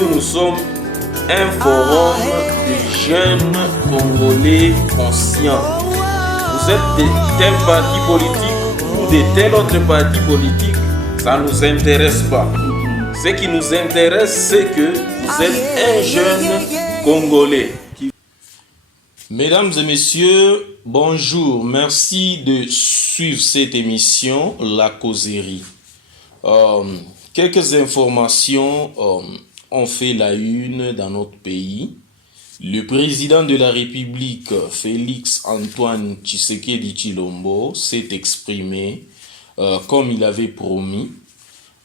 nous sommes un forum de jeunes Congolais conscients. Vous êtes de tel parti politique ou de tel autre parti politique, ça ne nous intéresse pas. Ce qui nous intéresse, c'est que vous êtes un jeune Congolais. Mesdames et messieurs, bonjour. Merci de suivre cette émission, La Causerie. Quelques informations ont fait la une dans notre pays. Le président de la République, Félix Antoine Tshisekedi Tshilombo, s'est exprimé comme il avait promis.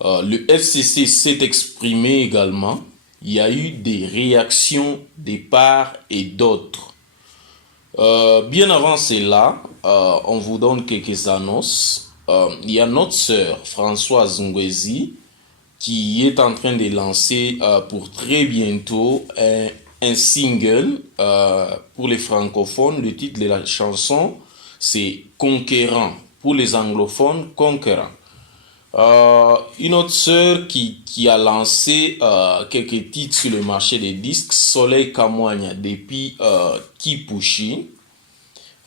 Le FCC s'est exprimé également. Il y a eu des réactions de part et d'autre. Bien avant cela, on vous donne quelques annonces. Il y a notre sœur Françoise Ngwezi qui est en train de lancer pour très bientôt un single pour les francophones. Le titre de la chanson, c'est Conquérant. Pour les anglophones, Conquérant. Une autre sœur qui a lancé quelques titres sur le marché des disques, Soleil Kamwanya, depuis Kipushi.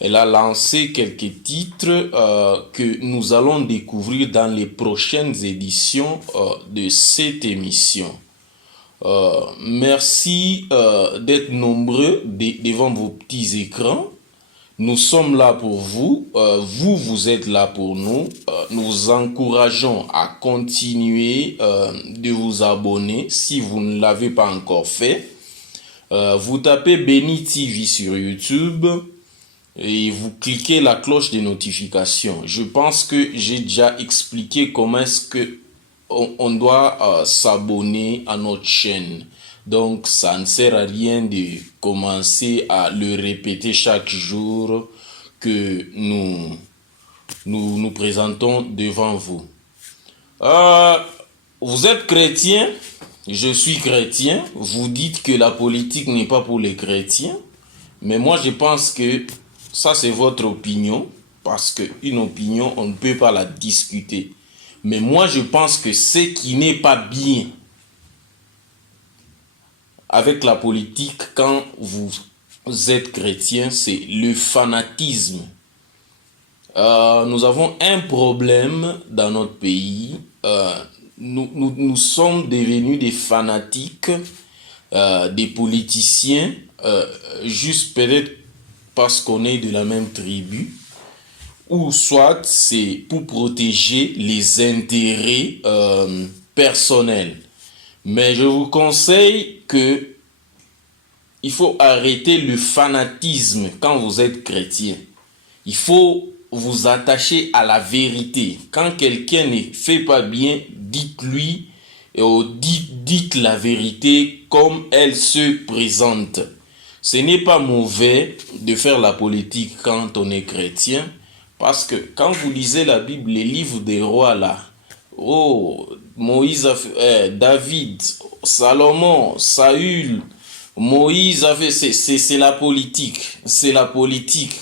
Elle a lancé quelques titres que nous allons découvrir dans les prochaines éditions de cette émission. Merci d'être nombreux devant vos petits écrans. Nous sommes là pour vous, vous êtes là pour nous. Nous vous encourageons à continuer de vous abonner si vous ne l'avez pas encore fait. Vous tapez Béni TV sur YouTube et vous cliquez la cloche de notification. Je pense que j'ai déjà expliqué comment est-ce que on doit s'abonner à notre chaîne. Donc, ça ne sert à rien de commencer à le répéter chaque jour que nous présentons devant vous. Vous êtes chrétien, je suis chrétien. Vous dites que la politique n'est pas pour les chrétiens. Mais moi, je pense que ça, c'est votre opinion. Parce qu'une opinion, on ne peut pas la discuter. Mais moi, je pense que ce qui n'est pas bien avec la politique, quand vous êtes chrétien, c'est le fanatisme. Nous avons un problème dans notre pays. Nous sommes devenus des fanatiques, des politiciens, juste peut-être parce qu'on est de la même tribu, ou soit c'est pour protéger les intérêts personnels. Mais je vous conseille que il faut arrêter le fanatisme quand vous êtes chrétien. Il faut vous attacher à la vérité. Quand quelqu'un ne fait pas bien, dites-lui, dites la vérité comme elle se présente. Ce n'est pas mauvais de faire la politique quand on est chrétien, parce que quand vous lisez la Bible, les livres des rois là, oh, Moïse a fait, David, Salomon, Saül, Moïse a fait, c'est la politique, c'est la politique.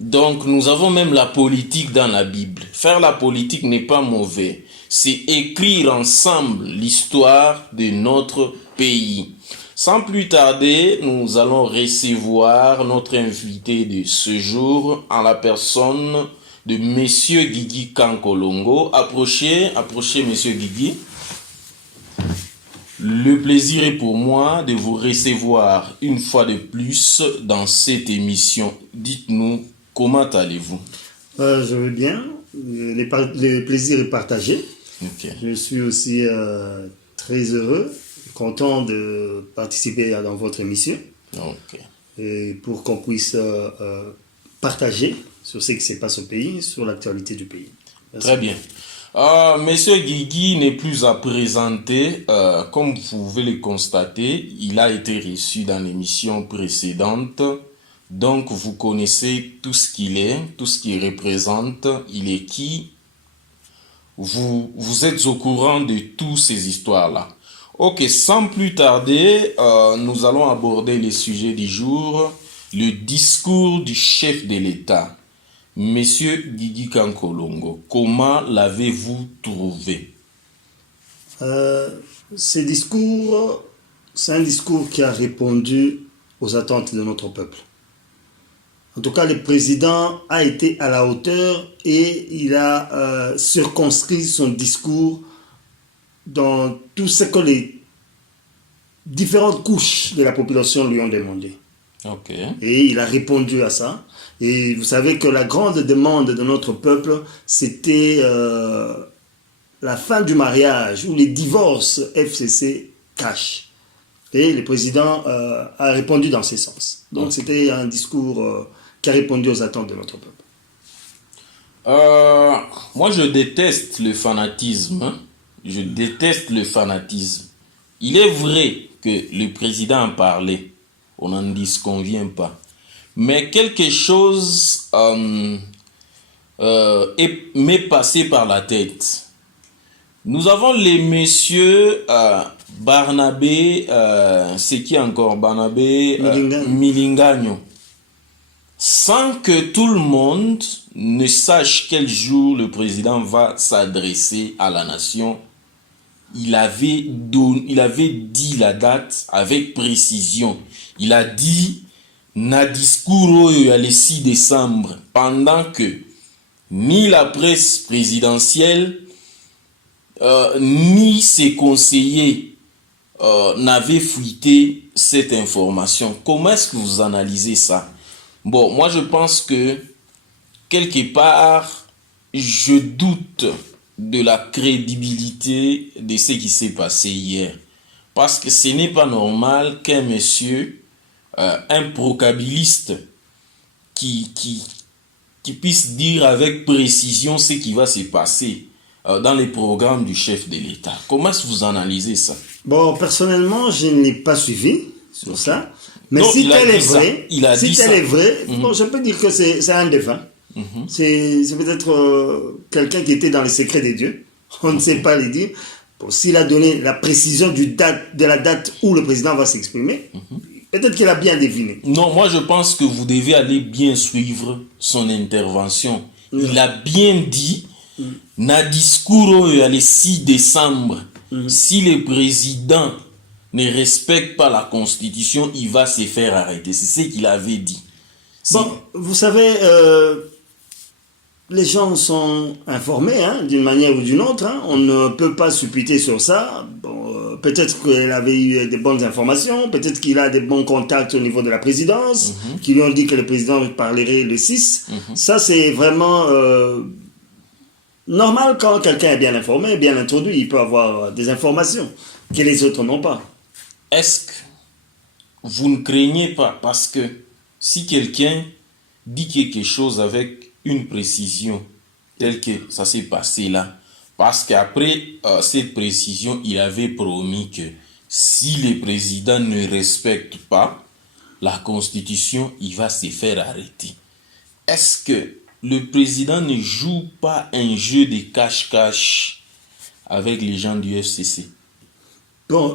Donc nous avons même la politique dans la Bible. Faire la politique n'est pas mauvais, c'est écrire ensemble l'histoire de notre pays. Sans plus tarder, nous allons recevoir notre invité de ce jour en la personne de Monsieur Guigui Kankolongo. Approchez, Monsieur Guigui. Le plaisir est pour moi de vous recevoir une fois de plus dans cette émission. Dites-nous, comment allez-vous? Je vais bien. Le plaisir est partagé. Okay. Je suis aussi très heureux, content de participer dans votre émission. Okay. Et pour qu'on puisse partager sur ce qui se passe au pays, sur l'actualité du pays. Merci. Très bien. Monsieur Guigui n'est plus à présenter. Comme vous pouvez le constater, il a été reçu dans l'émission précédente. Donc, vous connaissez tout ce qu'il est, tout ce qu'il représente. Il est qui? Vous êtes au courant de toutes ces histoires-là. Ok, sans plus tarder, nous allons aborder les sujets du jour. Le discours du chef de l'État. Monsieur Guigui Kankolongo, comment l'avez-vous trouvé? Ces discours, c'est un discours qui a répondu aux attentes de notre peuple. En tout cas, le président a été à la hauteur et il a circonscrit son discours dans tout ce que les différentes couches de la population lui ont demandé. Okay. Et il a répondu à ça. Et vous savez que la grande demande de notre peuple, c'était la fin du mariage ou les divorces FCC cash. Et le président a répondu dans ce sens. Donc c'était un discours qui a répondu aux attentes de notre peuple. Moi, je déteste le fanatisme. Hein. Je déteste le fanatisme. Il est vrai que le président a parlé. On n'en disconvient pas. Mais quelque chose m'est passé par la tête. Nous avons les messieurs Barnabé, c'est qui encore Barnabé Milingano. Sans que tout le monde ne sache quel jour le président va s'adresser à la nation, il avait dit la date avec précision. Il a dit na discours le 6 décembre, pendant que ni la presse présidentielle ni ses conseillers n'avaient fuité cette information. Comment est-ce que vous analysez ça? Bon, moi je pense que quelque part, je doute de la crédibilité de ce qui s'est passé hier. Parce que ce n'est pas normal qu'un monsieur, un procabiliste, qui puisse dire avec précision ce qui va se passer dans les programmes du chef de l'État. Comment est-ce que vous analysez ça? Bon, personnellement, je ne l'ai pas suivi sur ça. Mais non, si elle est vraie, bon, je peux dire que c'est un devin. C'est peut-être quelqu'un qui était dans les secrets des dieux. On ne sait pas les dire. Bon, s'il a donné la précision de la date où le président va s'exprimer, peut-être qu'il a bien deviné. Non, moi je pense que vous devez aller bien suivre son intervention. Il a bien dit, na discours le 6 décembre, si le président ne respecte pas la Constitution, il va se faire arrêter. C'est ce qu'il avait dit. Bon, vous savez, les gens sont informés d'une manière ou d'une autre. On ne peut pas supputer sur ça. Bon, peut-être qu'il avait eu des bonnes informations, peut-être qu'il a des bons contacts au niveau de la présidence, qui lui ont dit que le président parlerait le 6. Ça, c'est vraiment normal quand quelqu'un est bien informé, bien introduit. Il peut avoir des informations que les autres n'ont pas. Est-ce que vous ne craignez pas, parce que si quelqu'un dit quelque chose avec une précision telle que ça s'est passé là, parce qu'après cette précision, il avait promis que si le président ne respecte pas la Constitution, il va se faire arrêter. Est-ce que le président ne joue pas un jeu de cache-cache avec les gens du FCC? Bon,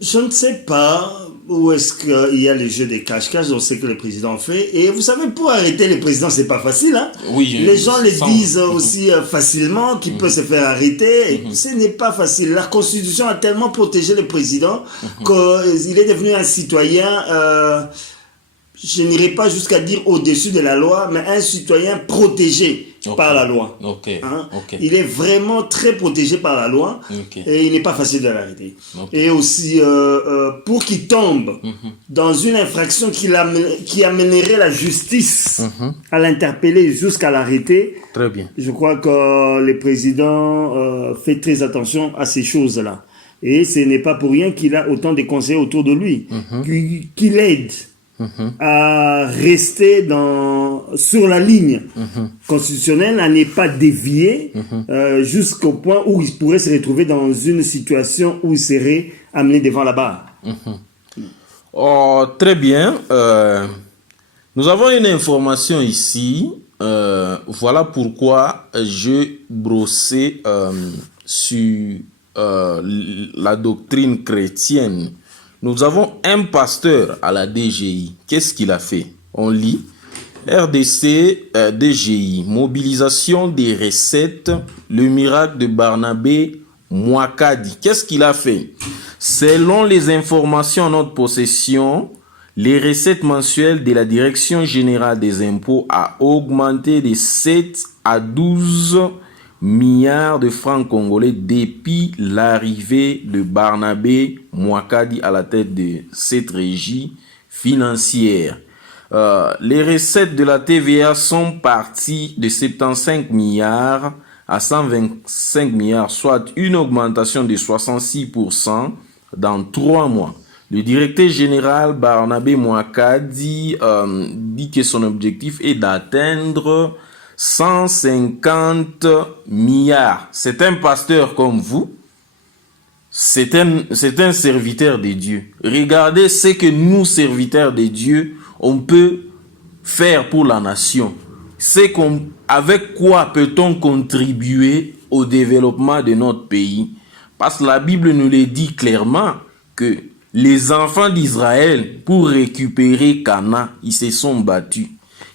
je ne sais pas où est-ce qu'il y a le jeu des cache-cache, on sait que le président fait. Et vous savez, pour arrêter le président, c'est pas facile. Oui, les gens le disent aussi facilement qu'il peut se faire arrêter. Et ce n'est pas facile. La Constitution a tellement protégé le président qu'il est devenu un citoyen, je n'irai pas jusqu'à dire au-dessus de la loi, mais un citoyen protégé par la loi. Il est vraiment très protégé par la loi et il n'est pas facile de l'arrêter. Et aussi, pour qu'il tombe dans une infraction qui amènerait la justice à l'interpeller jusqu'à l'arrêter, très bien. Je crois que le président fait très attention à ces choses-là. Et ce n'est pas pour rien qu'il a autant de conseillers autour de lui, qui l'aident à rester sur la ligne constitutionnelle, à ne pas dévier jusqu'au point où il pourrait se retrouver dans une situation où il serait amené devant la barre. Oh, très bien. Nous avons une information ici. Voilà pourquoi je brossais sur la doctrine chrétienne. Nous avons un pasteur à la DGI. Qu'est-ce qu'il a fait? On lit RDC DGI, mobilisation des recettes, le miracle de Barnabé Mouakadi. Qu'est-ce qu'il a fait? Selon les informations en notre possession, les recettes mensuelles de la Direction générale des impôts a augmenté de 7 à 12 milliards de francs congolais depuis l'arrivée de Barnabé Mouakadi à la tête de cette régie financière. Les recettes de la TVA sont parties de 75 milliards à 125 milliards, soit une augmentation de 66% dans 3 mois. Le directeur général Barnabé Mouakadi dit que son objectif est d'atteindre 150 milliards. C'est un pasteur comme vous. C'est un serviteur de Dieu. Regardez ce que nous, serviteurs de Dieu, on peut faire pour la nation. Avec quoi peut-on contribuer au développement de notre pays? Parce que la Bible nous le dit clairement que les enfants d'Israël, pour récupérer Canaan, ils se sont battus.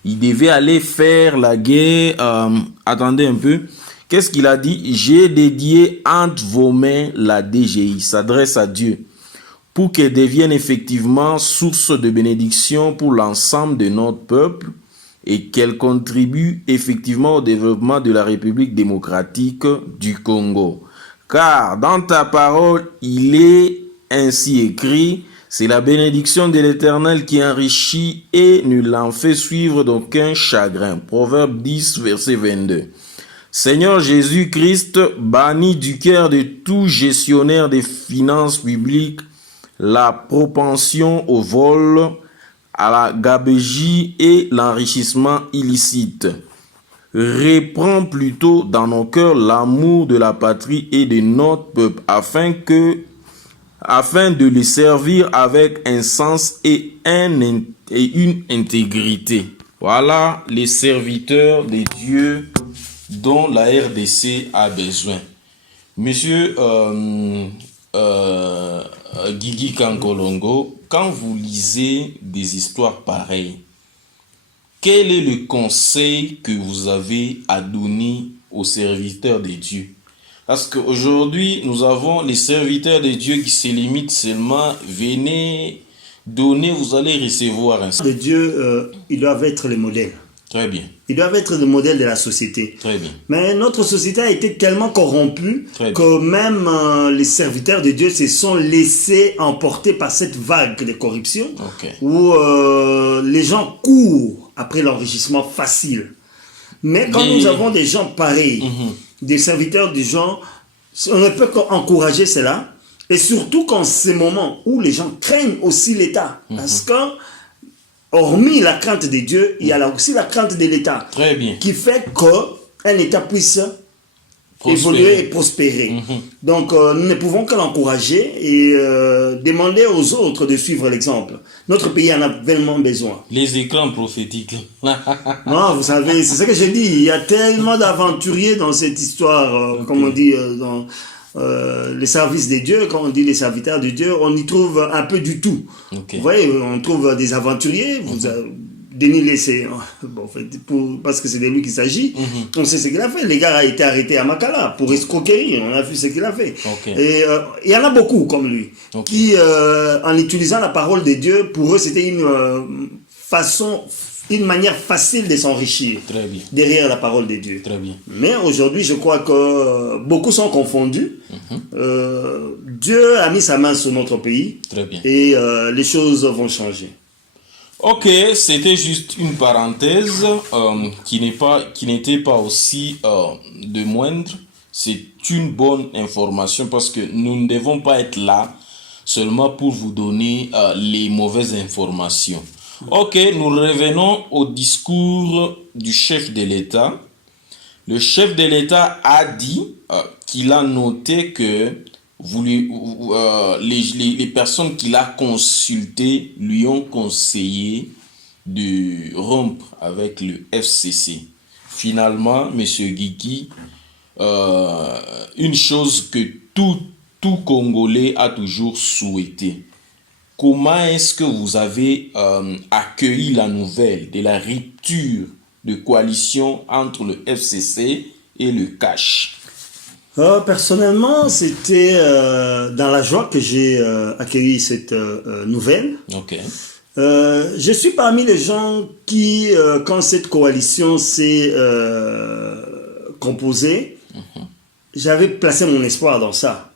Ils devaient aller faire la guerre. Attendez un peu. Qu'est-ce qu'il a dit? J'ai dédié entre vos mains la DGI. Il s'adresse à Dieu pour qu'elle devienne effectivement source de bénédiction pour l'ensemble de notre peuple et qu'elle contribue effectivement au développement de la République démocratique du Congo. Car dans ta parole, il est ainsi écrit, c'est la bénédiction de l'Éternel qui enrichit et ne l'en fait suivre d'aucun chagrin. Proverbe 10, verset 22. Seigneur Jésus-Christ, bannis du cœur de tout gestionnaire des finances publiques la propension au vol, à la gabegie et l'enrichissement illicite. Reprends plutôt dans nos cœurs l'amour de la patrie et de notre peuple, afin de les servir avec un sens et une intégrité. Voilà les serviteurs de Dieu dont la RDC a besoin. Monsieur Guigui Kankolongo, quand vous lisez des histoires pareilles, quel est le conseil que vous avez à donner aux serviteurs de Dieu? Parce qu'aujourd'hui, nous avons les serviteurs de Dieu qui se limitent seulement, venez donner, vous allez recevoir. De Dieu, ils doivent être les modèles. Très bien. Ils doivent être le modèle de la société. Très bien. Mais notre société a été tellement corrompue que même les serviteurs de Dieu se sont laissés emporter par cette vague de corruption où les gens courent après l'enrichissement facile. Mais quand nous avons des gens pareils, des serviteurs de gens, on ne peut qu'encourager cela. Et surtout qu'en ces moments où les gens craignent aussi l'État. Parce que hormis la crainte de Dieu, il y a aussi la crainte de l'État. Très bien. Qui fait qu'un État puisse évoluer et prospérer. Donc, nous ne pouvons que l'encourager et demander aux autres de suivre l'exemple. Notre pays en a vraiment besoin. Les écrans prophétiques. Non, vous savez, c'est ce que j'ai dit. Il y a tellement d'aventuriers dans cette histoire, comme on dit, dans les services de Dieu, quand on dit les serviteurs de Dieu, on y trouve un peu du tout. Vous voyez, on trouve des aventuriers, Denis Lessé, bon, parce que c'est de lui qu'il s'agit, on sait ce qu'il a fait. Le gars a été arrêté à Makala pour escroquerie, on a vu ce qu'il a fait. Et il y en a beaucoup comme lui, qui, en utilisant la parole de Dieu, pour eux, c'était une manière facile de s'enrichir derrière la parole de Dieu. Très bien. Mais aujourd'hui, je crois que beaucoup sont confondus. Dieu a mis sa main sur notre pays. Très bien. Et les choses vont changer. Ok, c'était juste une parenthèse qui n'était pas aussi de moindre. C'est une bonne information parce que nous ne devons pas être là seulement pour vous donner les mauvaises informations. Ok, nous revenons au discours du chef de l'État. Le chef de l'État a dit qu'il a noté que les personnes qu'il a consultées lui ont conseillé de rompre avec le FCC. Finalement, M. Guigui, une chose que tout Congolais a toujours souhaité. Comment est-ce que vous avez accueilli la nouvelle de la rupture de coalition entre le FCC et le CACH? Personnellement, c'était dans la joie que j'ai accueilli cette nouvelle. Ok. Je suis parmi les gens qui, quand cette coalition s'est composée, j'avais placé mon espoir dans ça.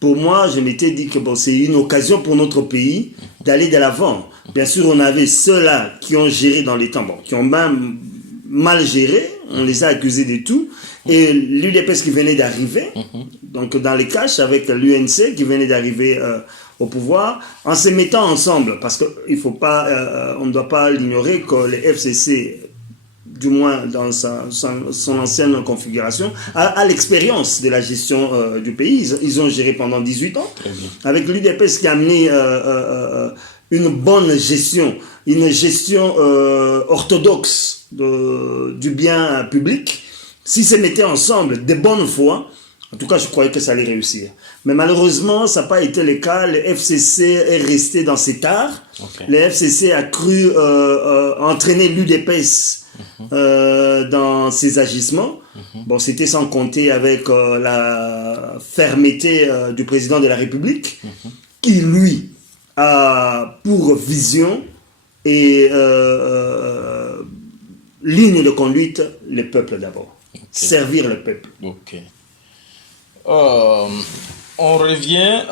Pour moi, je m'étais dit que bon, c'est une occasion pour notre pays d'aller de l'avant. Bien sûr, on avait ceux-là qui ont géré dans les temps, bon, qui ont même mal géré, on les a accusés de tout, et l'UDPS qui venait d'arriver, donc dans les caches avec l'UNC qui venait d'arriver au pouvoir, en se mettant ensemble, parce qu'il faut pas, on ne doit pas l'ignorer que les FCC, du moins dans son ancienne configuration, a l'expérience de la gestion du pays. Ils ont géré pendant 18 ans, avec l'UDPS qui a amené une bonne gestion, une gestion orthodoxe du bien public. S'ils se mettaient ensemble de bonne foi, en tout cas, je croyais que ça allait réussir. Mais malheureusement, ça n'a pas été le cas. Le FCC est resté dans ses tares. Okay. Le FCC a cru entraîner l'UDPS dans ses agissements. Bon, c'était sans compter avec la fermeté du président de la République, qui, lui, a pour vision et ligne de conduite le peuple d'abord. Okay. Servir le peuple. Ok. On revient,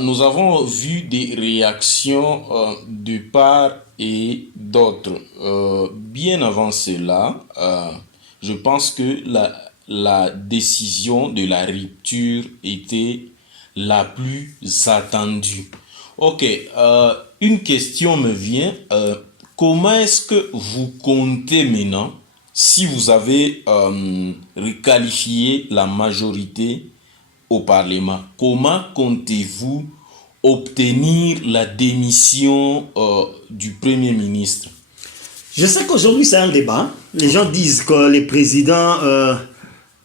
nous avons vu des réactions de part et d'autre. Bien avant cela, je pense que la décision de la rupture était la plus attendue. Ok, une question me vient. Comment est-ce que vous comptez maintenant, si vous avez requalifié la majorité au Parlement, comment comptez-vous obtenir la démission du Premier ministre? Je sais qu'aujourd'hui c'est un débat. Les gens disent que le président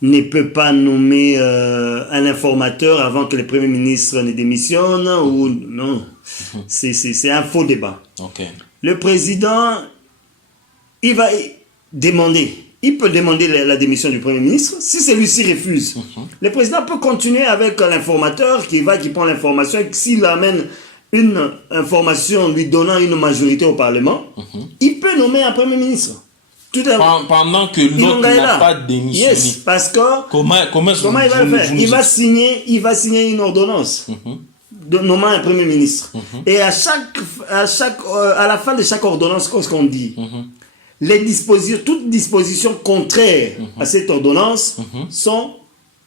ne peut pas nommer un informateur avant que le Premier ministre ne démissionne ou non. C'est un faux débat. Okay. Le président, il va demander. Il peut demander la démission du Premier ministre. Si celui-ci refuse, le président peut continuer avec l'informateur qui prend l'information. S'il amène une information lui donnant une majorité au Parlement, il peut nommer un Premier ministre. Pendant que l'autre n'a pas démissionné. Yes, parce que comment il va le faire? Il va signer une ordonnance de nommer un Premier ministre. Et à la fin de chaque ordonnance, qu'est-ce qu'on dit? Toutes dispositions contraires à cette ordonnance sont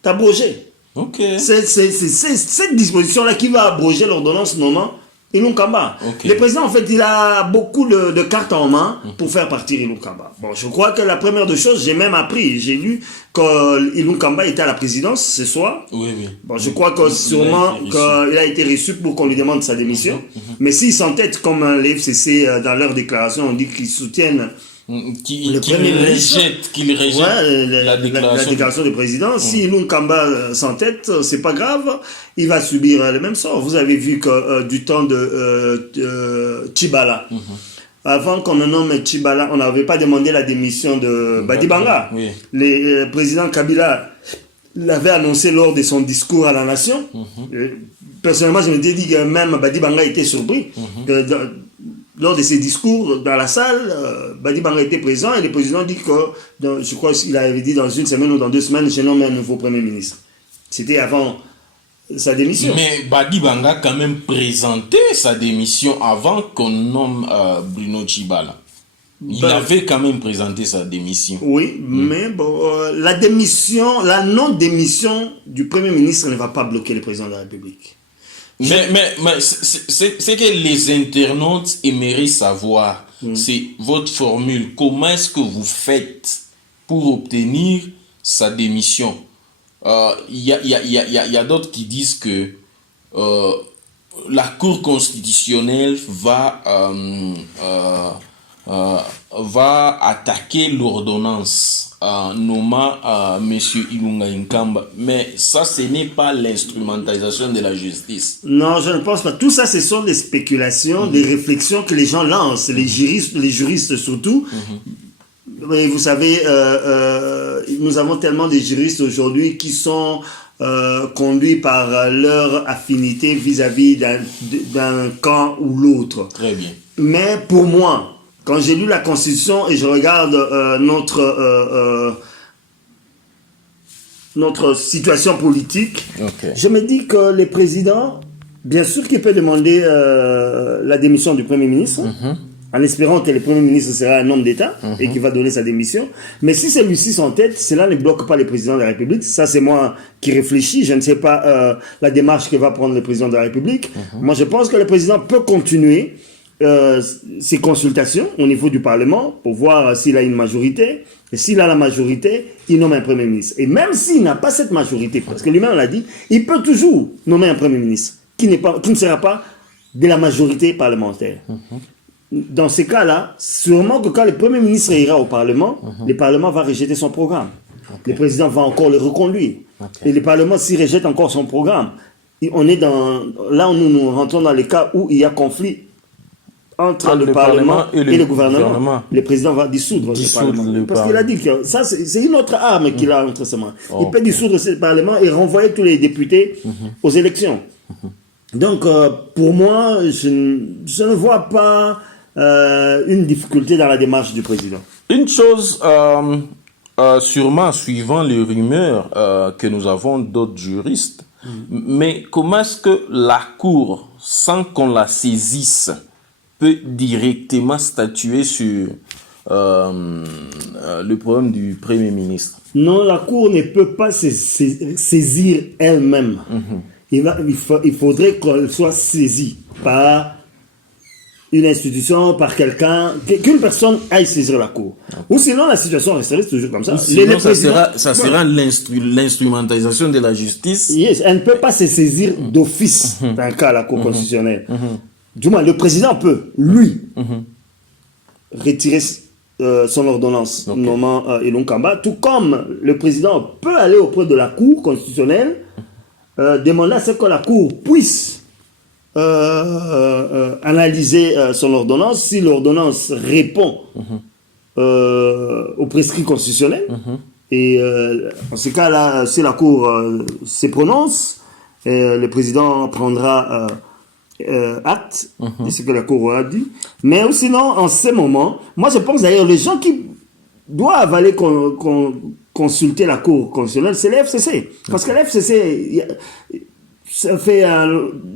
abrogées. Okay. C'est cette disposition-là qui va abroger l'ordonnance nommant Ilunga Kamba. Okay. Le président, en fait, il a beaucoup de cartes en main pour faire partir Ilunga Kamba. Bon, je crois que la première des choses, j'ai même appris, j'ai lu que Ilunga Kamba était à la présidence ce soir. Oui. Bon, je crois que sûrement qu'il a été reçu pour qu'on lui demande sa démission. Mais s'ils s'entêtent, comme les FCC, dans leur déclaration, on dit qu'ils soutiennent qu'il rejette la déclaration du président. Si Ilunga Kamba s'entête, c'est pas grave, il va subir le même sort. Vous avez vu que du temps de Tshibala, avant qu'on ne nomme Tshibala, on n'avait pas demandé la démission de Badibanga. Oui. Le président Kabila l'avait annoncé lors de son discours à la nation. Personnellement, je me dit que même Badibanga était surpris. Lors de ses discours dans la salle, Badibanga était présent et le président dit que, je crois qu'il avait dit dans une semaine ou dans 2 semaines, je nomme un nouveau Premier ministre. C'était avant sa démission. Mais Badibanga a quand même présenté sa démission avant qu'on nomme Bruno Tshibala. Il avait quand même présenté sa démission. Oui, mais bon, la non-démission du Premier ministre ne va pas bloquer le président de la République. Mais c'est que les internautes aimeraient savoir, c'est votre formule. Comment est-ce que vous faites pour obtenir sa démission? Il y a d'autres qui disent que la Cour constitutionnelle va attaquer l'ordonnance nommant M. Ilunga Kamba. Mais ça, ce n'est pas l'instrumentalisation de la justice. Non, je ne pense pas. Tout ça, ce sont des spéculations, des réflexions que les gens lancent, les juristes surtout. Et vous savez, nous avons tellement de juristes aujourd'hui qui sont conduits par leur affinité vis-à-vis d'un camp ou l'autre. Très bien. Mais pour moi, quand j'ai lu la Constitution et je regarde notre situation politique, je me dis que les présidents, bien sûr qu'ils peuvent demander la démission du Premier ministre, en espérant que le Premier ministre sera un homme d'État et qu'il va donner sa démission. Mais si celui-ci s'entête, cela ne bloque pas le président de la République. Ça, c'est moi qui réfléchis. Je ne sais pas la démarche que va prendre le président de la République. Moi, je pense que le président peut continuer ses consultations au niveau du Parlement pour voir s'il a une majorité. Et s'il a la majorité, il nomme un Premier ministre. Et même s'il n'a pas cette majorité, parce que lui-même l'a dit, il peut toujours nommer un Premier ministre qui ne sera pas de la majorité parlementaire. Dans ces cas-là, sûrement que quand le Premier ministre ira au Parlement, le Parlement va rejeter son programme. Le président va encore le reconduire. Et le Parlement, s'il rejette encore son programme, on est là où nous rentrons dans les cas où il y a conflit entre le Parlement et le gouvernement. Le président va dissoudre le Parlement. Parce qu'il a dit que ça, c'est une autre arme qu'il a entre ses mains. Il peut dissoudre ce Parlement et renvoyer tous les députés aux élections. Donc, pour moi, je ne vois pas une difficulté dans la démarche du président. Une chose, sûrement suivant les rumeurs que nous avons d'autres juristes, mais comment est-ce que la Cour, sans qu'on la saisisse, peut directement statuer sur le problème du Premier ministre? Non, la Cour ne peut pas se saisir elle-même. Il faudrait qu'elle soit saisie par une institution, par quelqu'un, qu'une personne aille saisir la Cour. Ou sinon, la situation resterait toujours comme ça. Sinon, ça sera l'instrumentalisation de la justice. Yes, elle ne peut pas se saisir d'office dans le cas de la Cour constitutionnelle. Du moins, le président peut, lui, retirer son ordonnance nommant Elon Kamba, tout comme le président peut aller auprès de la Cour constitutionnelle, demander à ce que la Cour puisse analyser son ordonnance. Si l'ordonnance répond au prescrit constitutionnel, et en ce cas-là, si la Cour se prononce, le président prendra acte de ce que la Cour a dit. Mais sinon, en ce moment, moi je pense d'ailleurs, les gens qui doivent aller consulter la Cour constitutionnelle, c'est l'FCC. Parce que l'FCC, ça fait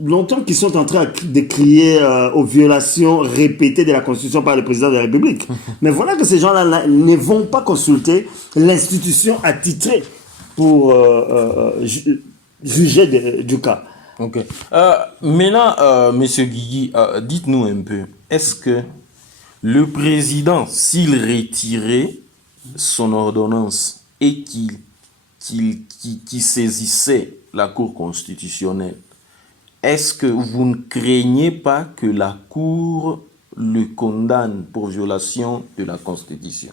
longtemps qu'ils sont en train de crier aux violations répétées de la Constitution par le président de la République. Mais voilà que ces gens-là ne vont pas consulter l'institution attitrée pour juger du cas. Ok. Maintenant, Monsieur Guigui, dites-nous un peu, est-ce que le président, s'il retirait son ordonnance et qu'il saisissait la Cour constitutionnelle, est-ce que vous ne craignez pas que la Cour le condamne pour violation de la Constitution?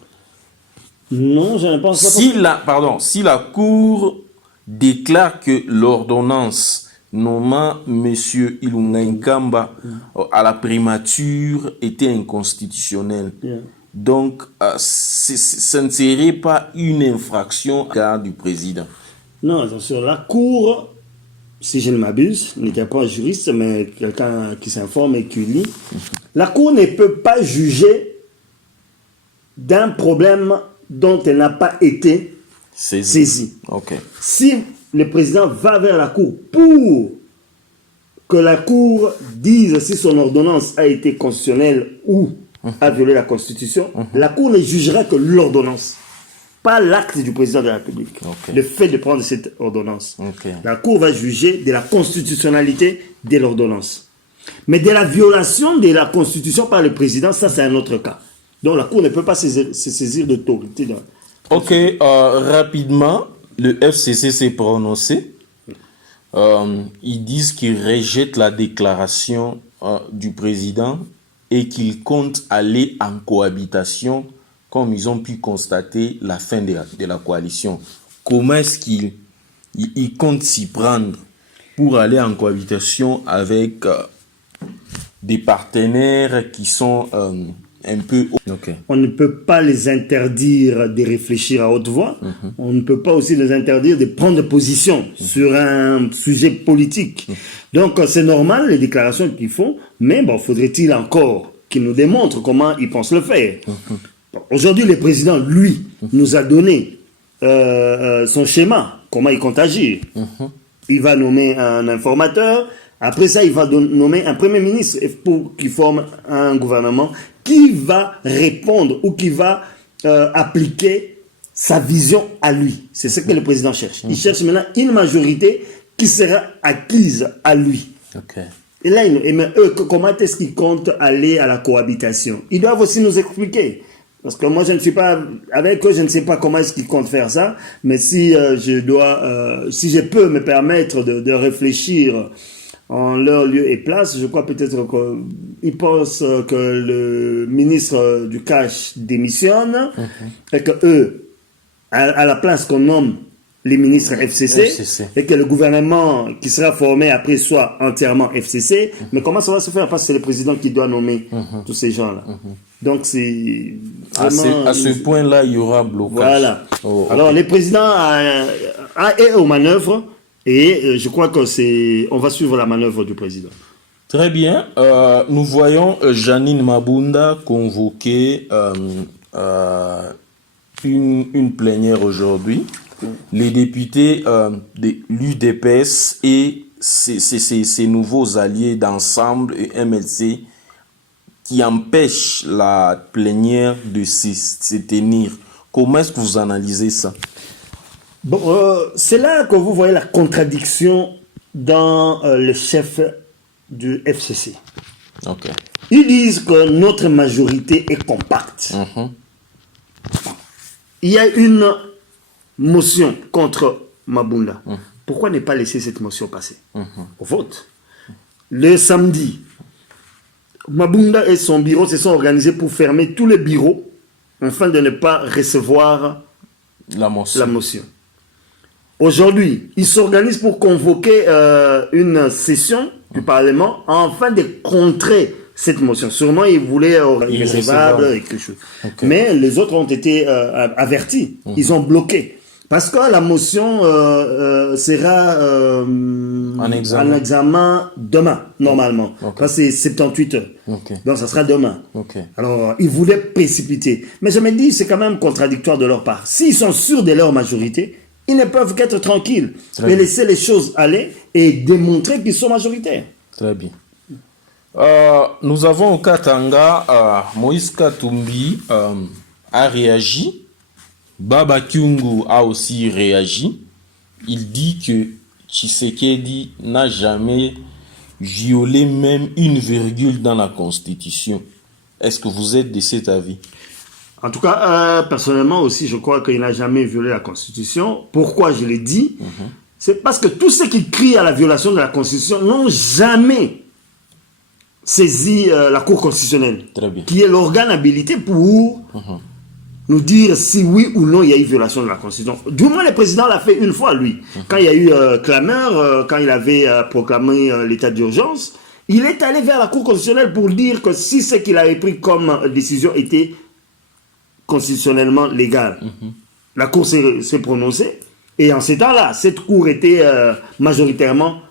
Non, je ne pense pas. Si la Cour déclare que l'ordonnance nommant M. Ilunga Nkamba à la primature était inconstitutionnelle, donc ce ne serait pas une infraction à l'égard du président? Non, attention, la Cour, si je ne m'abuse, n'est pas un juriste, mais quelqu'un qui s'informe et qui lit, la Cour ne peut pas juger d'un problème dont elle n'a pas été saisie. Okay. Si le président va vers la Cour pour que la Cour dise si son ordonnance a été constitutionnelle ou a violé la Constitution, la Cour ne jugera que l'ordonnance, pas l'acte du président de la République. Le fait de prendre cette ordonnance. La Cour va juger de la constitutionnalité de l'ordonnance. Mais de la violation de la Constitution par le président, ça c'est un autre cas. Donc la Cour ne peut pas se saisir d'autorité. Ok, rapidement, le FCC s'est prononcé. Ils disent qu'ils rejettent la déclaration du président et qu'ils comptent aller en cohabitation, comme ils ont pu constater la fin de la coalition. Comment est-ce qu'ils comptent s'y prendre pour aller en cohabitation avec des partenaires qui sont un peu... Okay. On ne peut pas les interdire de réfléchir à haute voix. On ne peut pas aussi les interdire de prendre position sur un sujet politique. Donc, c'est normal, les déclarations qu'ils font, mais bon, faudrait-il encore qu'ils nous démontrent comment ils pensent le faire. Aujourd'hui, le président, lui, nous a donné son schéma, comment il compte agir. Il va nommer un informateur. Après ça, il va nommer un premier ministre pour qu'il forme un gouvernement qui va répondre ou qui va appliquer sa vision à lui. C'est ce que le président cherche. Il cherche maintenant une majorité qui sera acquise à lui. Okay. Et là, mais eux, comment est-ce qu'ils comptent aller à la cohabitation? Ils doivent aussi nous expliquer. Parce que moi, je ne suis pas avec eux, je ne sais pas comment est-ce qu'ils comptent faire ça. Mais si si je peux me permettre de réfléchir en leur lieu et place, je crois peut-être qu'ils pensent que le ministre du Cash démissionne et que eux, à la place qu'on nomme les ministres FCC, et que le gouvernement qui sera formé après soit entièrement FCC. Mais comment ça va se faire? Parce que c'est le président qui doit nommer tous ces gens-là. Donc c'est vraiment... À ce point-là, il y aura blocage. Voilà. Oh, alors le président est aux manœuvres et je crois que on va suivre la manœuvre du président. Très bien. Nous voyons Jeannine Mabunda convoquer une plénière aujourd'hui. Les députés de l'UDPS et ses nouveaux alliés d'ensemble et MLC qui empêchent la plénière de se tenir. Comment est-ce que vous analysez ça? Bon, c'est là que vous voyez la contradiction dans le chef du FCC. Okay. Ils disent que notre majorité est compacte. Il y a une motion contre Mabunda. Pourquoi ne pas laisser cette motion passer au vote? Le samedi, Mabunda et son bureau se sont organisés pour fermer tous les bureaux afin de ne pas recevoir la motion. Aujourd'hui, ils s'organisent pour convoquer une session du Parlement afin de contrer cette motion. Sûrement, ils voulaient irrécevable et quelque chose. Okay. Mais les autres ont été avertis. Ils ont bloqué. Parce que la motion sera en examen demain, normalement. Okay. Parce que c'est 78 heures. Okay. Donc, ça sera demain. Okay. Alors, ils voulaient précipiter. Mais je me dis, c'est quand même contradictoire de leur part. S'ils sont sûrs de leur majorité, ils ne peuvent qu'être tranquilles et laisser les choses aller et démontrer qu'ils sont majoritaires. Très bien. Nous avons au Katanga, Moïse Katumbi a réagi. Baba Kyungu a aussi réagi. Il dit que Tshisekedi n'a jamais violé même une virgule dans la Constitution. Est-ce que vous êtes de cet avis? En tout cas, personnellement aussi, je crois qu'il n'a jamais violé la Constitution. Pourquoi je l'ai dit? C'est parce que tous ceux qui crient à la violation de la Constitution n'ont jamais saisi la Cour constitutionnelle, qui est l'organe habilité pour nous dire si oui ou non il y a eu violation de la Constitution. Du moins, le président l'a fait une fois, lui. Quand il y a eu clameur, quand il avait proclamé l'état d'urgence, il est allé vers la Cour constitutionnelle pour dire que si ce qu'il avait pris comme décision était constitutionnellement légal. La Cour s'est prononcée, et en ces temps-là, cette Cour était majoritairement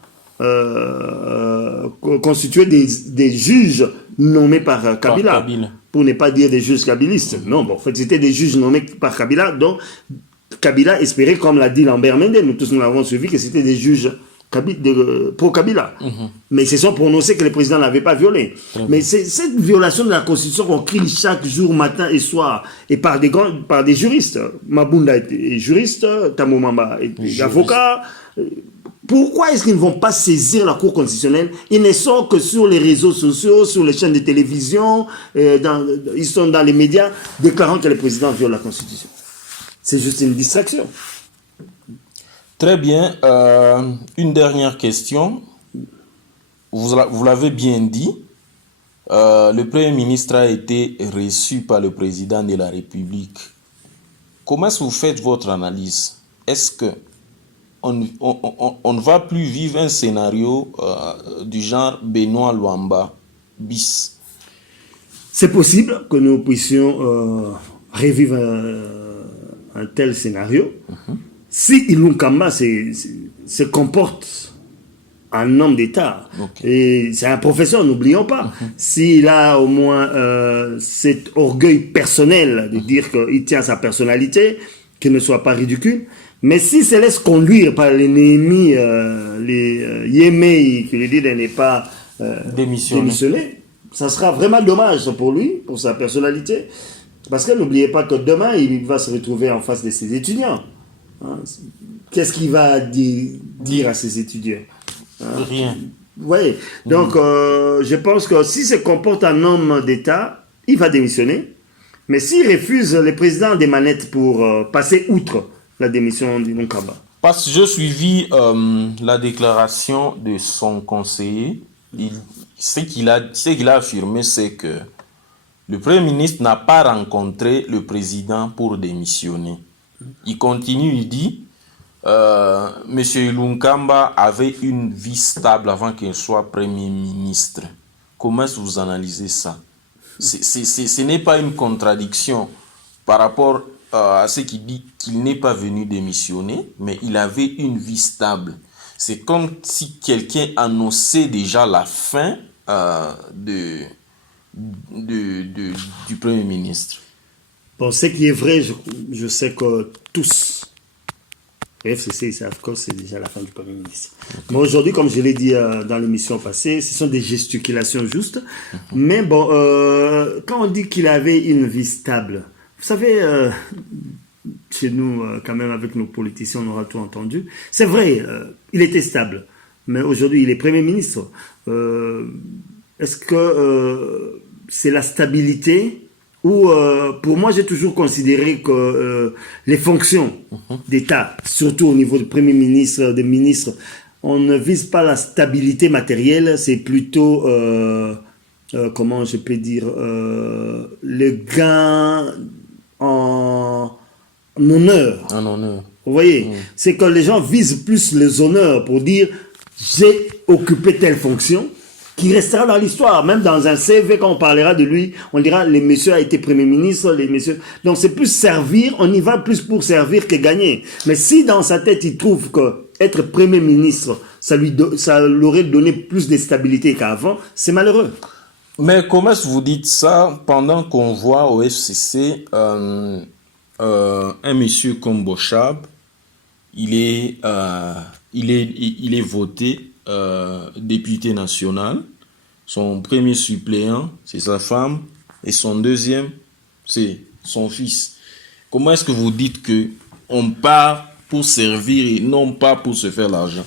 constituée des juges nommés par Kabila. Pour ne pas dire des juges kabylistes. Non, bon, en fait, c'était des juges nommés par Kabila, donc Kabila espérait, comme l'a dit Lambert Mende, nous tous nous l'avons suivi, que c'était des juges pro-Kabila. Mais ils se sont prononcés que le président n'avait pas violé. Mais c'est cette violation de la Constitution qu'on crie chaque jour, matin et soir, et par des juristes. Mabunda est juriste, Tamou Mamba est avocat. Pourquoi est-ce qu'ils ne vont pas saisir la Cour constitutionnelle? Ils ne sont que sur les réseaux sociaux, sur les chaînes de télévision, ils sont dans les médias déclarant que le président viole la Constitution. C'est juste une distraction. Très bien. Une dernière question. Vous l'avez bien dit. Le Premier ministre a été reçu par le président de la République. Comment est-ce que vous faites votre analyse? Est-ce que on ne va plus vivre un scénario du genre Benoît Luamba bis? C'est possible que nous puissions revivre un tel scénario si Ilunga Kamba se comporte en homme d'État. Et c'est un professeur, n'oublions pas. S'il a au moins cet orgueil personnel de dire qu'il tient sa personnalité, qu'il ne soit pas ridicule, mais s'il se laisse conduire par l'ennemi, les Yémei, qui lui dit de ne pas démissionner, ça sera vraiment dommage pour lui, pour sa personnalité, parce que n'oubliez pas que demain, il va se retrouver en face de ses étudiants. Hein? Qu'est-ce qu'il va dire à ses étudiants? Hein? Rien. Oui, donc je pense que s'il se comporte en homme d'État, il va démissionner, mais s'il refuse, le président des manettes pour passer outre la démission d'Ilunga Kamba. Parce que j'ai suivi la déclaration de son conseiller. Ce qu'il a affirmé, c'est que le Premier ministre n'a pas rencontré le président pour démissionner. Il continue, il dit, M. Ilunga Kamba avait une vie stable avant qu'il soit Premier ministre. Comment est-ce que vous analysez ça? Ce n'est pas une contradiction par rapport à ce qu'il dit qu'il n'est pas venu démissionner, mais il avait une vie stable. C'est comme si quelqu'un annonçait déjà la fin du Premier ministre. Bon, ce qui est vrai, je sais que tous, les FCC, ils savent que c'est déjà la fin du Premier ministre. Mais aujourd'hui, comme je l'ai dit dans l'émission passée, ce sont des gesticulations justes. Mais bon, quand on dit qu'il avait une vie stable, vous savez, chez nous, quand même, avec nos politiciens, on aura tout entendu. C'est vrai, il était stable. Mais aujourd'hui, il est Premier ministre. Est-ce que c'est la stabilité ou, pour moi, j'ai toujours considéré que les fonctions d'État, surtout au niveau du Premier ministre, des ministres, on ne vise pas la stabilité matérielle, c'est plutôt, comment je peux dire, le gain en honneur. En honneur. Vous voyez, c'est que les gens visent plus les honneurs pour dire j'ai occupé telle fonction qui restera dans l'histoire. Même dans un CV, quand on parlera de lui, on dira le monsieur a été Premier ministre, les messieurs. Donc c'est plus servir, on y va plus pour servir que gagner. Mais si dans sa tête il trouve que être Premier ministre, ça l'aurait donné plus de stabilité qu'avant, c'est malheureux. Mais comment est-ce que vous dites ça pendant qu'on voit au FCC un monsieur comme Bochab, il est voté député national. Son premier suppléant, c'est sa femme, et son deuxième, c'est son fils. Comment est-ce que vous dites que on part pour servir et non pas pour se faire l'argent?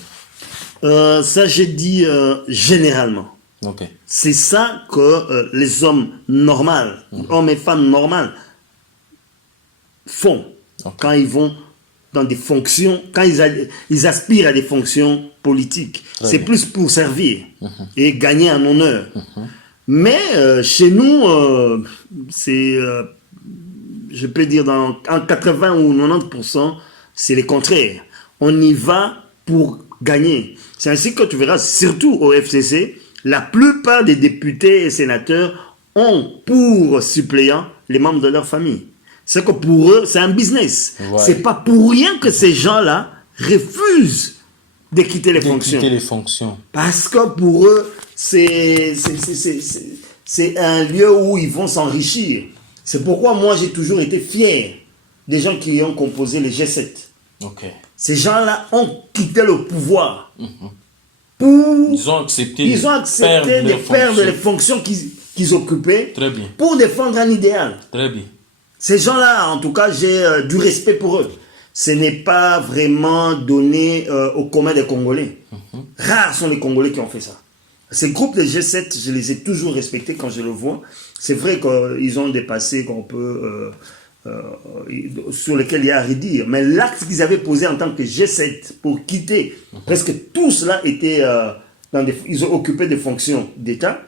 Ça, j'ai dit généralement. Okay. C'est ça que les hommes normaux, hommes et femmes normales, font quand ils vont dans des fonctions, quand ils aspirent à des fonctions politiques. C'est plus pour servir et gagner en honneur. Mais chez nous, c'est, je peux dire, en 80 ou 90%, c'est le contraire. On y va pour gagner. C'est ainsi que tu verras, surtout au FCC, la plupart des députés et sénateurs ont pour suppléants les membres de leur famille. C'est que pour eux, c'est un business. Ouais. C'est pas pour rien que ces gens-là refusent de quitter les fonctions. Parce que pour eux, c'est un lieu où ils vont s'enrichir. C'est pourquoi moi, j'ai toujours été fier des gens qui ont composé les G7. Okay. Ces gens-là ont quitté le pouvoir. Pour... Ils ont accepté de perdre les fonctions qu'ils occupaient. Très bien. Pour défendre un idéal. Très bien. Ces gens-là, en tout cas, j'ai du respect pour eux. Ce n'est pas vraiment donné au commun des Congolais. Rares sont les Congolais qui ont fait ça. Ces groupes de G7, je les ai toujours respectés quand je le vois. C'est vrai qu'ils ont des passés qu'on peut, sur lesquels il y a à redire. Mais l'acte qu'ils avaient posé en tant que G7 pour quitter, presque tous cela étaient ils ont occupé des fonctions d'État.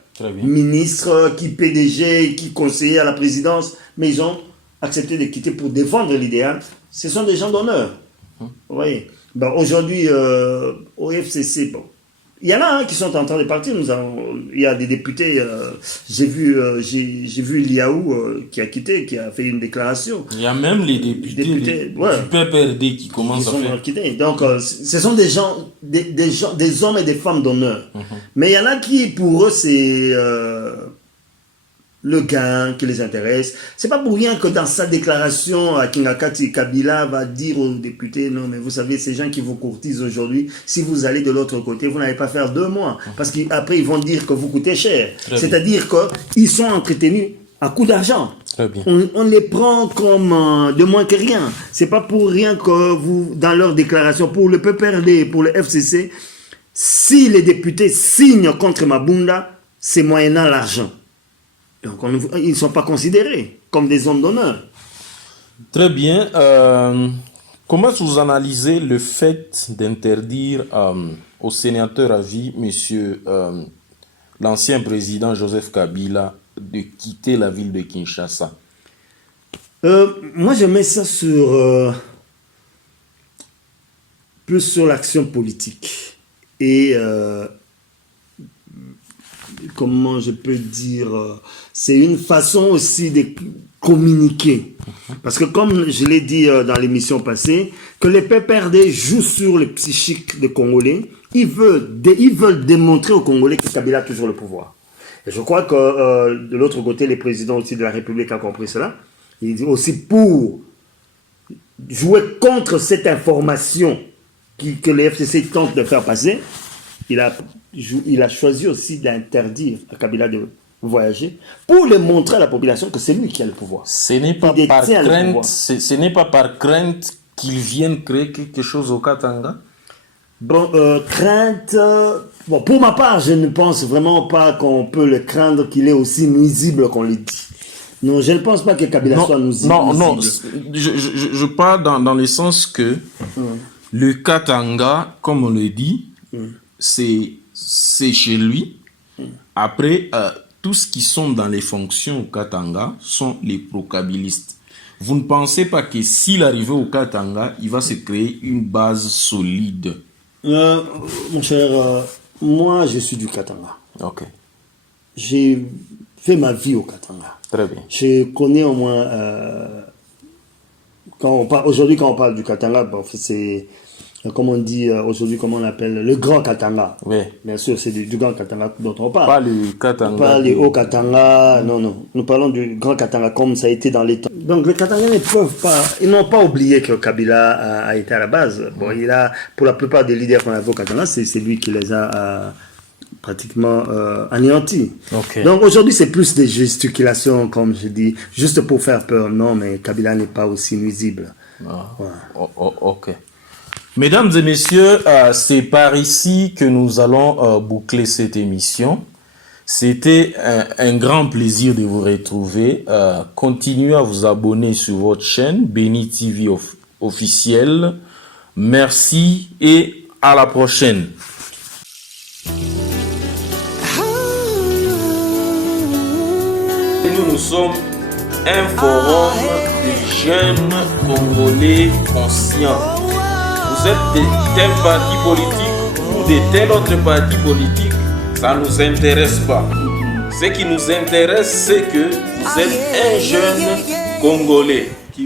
Ministres, qui PDG, qui conseillers à la présidence, mais ils ont accepté de quitter pour défendre l'idéal. Ce sont des gens d'honneur. Vous voyez. Bon, aujourd'hui, au FCC, bon, Il y en a qui sont en train de partir. Il y a des députés. J'ai vu Liaou qui a quitté, qui a fait une déclaration. Il y a même les députés du PPRD qui commencent à faire. Quitter. Donc, ce sont des gens, des hommes et des femmes d'honneur. Mais il y en a qui, pour eux, c'est le gain qui les intéresse. C'est pas pour rien que dans sa déclaration, Kingakati Kabila va dire aux députés, non, mais vous savez, ces gens qui vous courtisent aujourd'hui, si vous allez de l'autre côté, vous n'allez pas faire 2 mois. Parce qu'après, ils vont dire que vous coûtez cher. C'est-à-dire qu'ils sont entretenus à coup d'argent. On les prend comme de moins que rien. C'est pas pour rien que vous, dans leur déclaration, pour le PPRD, pour le FCC, si les députés signent contre Mabunda, c'est moyennant l'argent. Donc, ils ne sont pas considérés comme des hommes d'honneur. Très bien. Comment vous analysez le fait d'interdire au sénateur à vie, monsieur l'ancien président Joseph Kabila, de quitter la ville de Kinshasa? Moi, je mets ça plus sur l'action politique. Et comment je peux dire, c'est une façon aussi de communiquer. Parce que comme je l'ai dit dans l'émission passée, que les PPRD jouent sur le psychique des Congolais, ils veulent démontrer aux Congolais que Kabila a toujours le pouvoir. Et je crois que de l'autre côté, les présidents aussi de la République ont compris cela. Ils aussi pour jouer contre cette information que les FCC tentent de faire passer, il a choisi aussi d'interdire à Kabila de voyager pour le montrer à la population que c'est lui qui a le pouvoir. Ce n'est pas par crainte qu'ils viennent créer quelque chose au Katanga? Bon, crainte... bon, pour ma part, je ne pense vraiment pas qu'on peut le craindre qu'il est aussi nuisible qu'on le dit. Non, je ne pense pas que Kabila soit nuisible. Non, je parle dans le sens que le Katanga, comme on le dit, c'est chez lui. Après, tous qui sont dans les fonctions au Katanga sont les pro-kabilistes. Vous ne pensez pas que s'il arrivait au Katanga, il va se créer une base solide? Mon cher, moi je suis du Katanga. Ok. J'ai fait ma vie au Katanga. Très bien. Je connais au moins... aujourd'hui, quand on parle du Katanga, bon, c'est... Comme on dit aujourd'hui, comment on appelle le Grand Katanga. Oui. Bien sûr, c'est du Grand Katanga dont on parle. Pas le Katanga. Pas les hauts Katanga, non. Nous parlons du Grand Katanga comme ça a été dans les temps. Donc les Katangais ils n'ont pas oublié que Kabila a été à la base. Bon, pour la plupart des leaders qu'on avait au Katanga, c'est lui qui les a pratiquement anéantis. Okay. Donc aujourd'hui, c'est plus des gesticulations, comme je dis, juste pour faire peur. Non, mais Kabila n'est pas aussi nuisible. Voilà. Ok. Mesdames et messieurs, c'est par ici que nous allons boucler cette émission. C'était un grand plaisir de vous retrouver. Continuez à vous abonner sur votre chaîne Béni TV officielle. Merci et à la prochaine. Et nous sommes un forum de jeunes Congolais conscients. Vous êtes de tel parti politique ou de tel autre parti politique, ça ne nous intéresse pas. Ce qui nous intéresse, c'est que vous êtes un jeune Congolais.